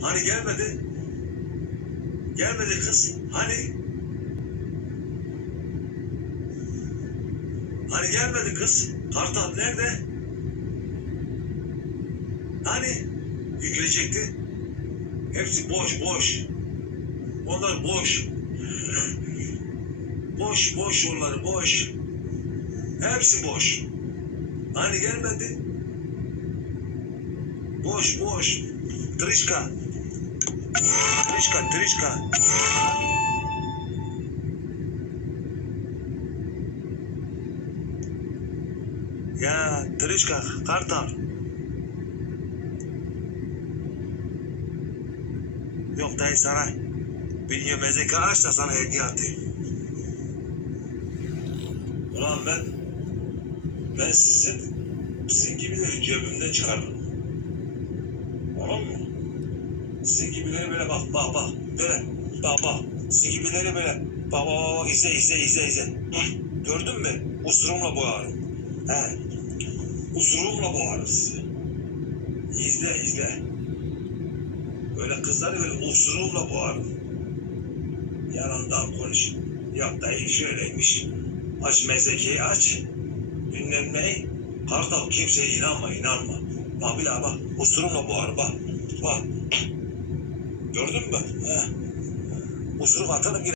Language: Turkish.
Hani gelmedi? Gelmedi kız. Hani? Hani gelmedi kız? Kartal nerede? Hani? Yüklecekti. Hepsi boş boş. Onlar boş. boş boş onları boş. Hepsi boş. Hani gelmedi? Boş boş. Trişka. Trişka, trişka. Ya Trişka, Kartal. Yok dayı sana. Bilmiyor mezeki aç da sana hediye atayım. Ulan ben ben sizin sizin gibileri cebimden çıkardım. Sizin gibileri böyle bak bak bak böyle bak bak sizin gibileri böyle bak bak bak, izle izle izle izle. Hı, Gördün mü? Usurumla boğarım. He. Usurumla boğarım sizi. İzle izle. Böyle kızları böyle usurumla boğarım. Yalandan konuş. Yok dayı şöyleymiş. Aç mezekeyi aç. Bilmem ne. Kartal kimseye inanma inanma. Daha bak. Usurumla boğar bak. Bak. Gördün mü? He. Usuruk atarım yine.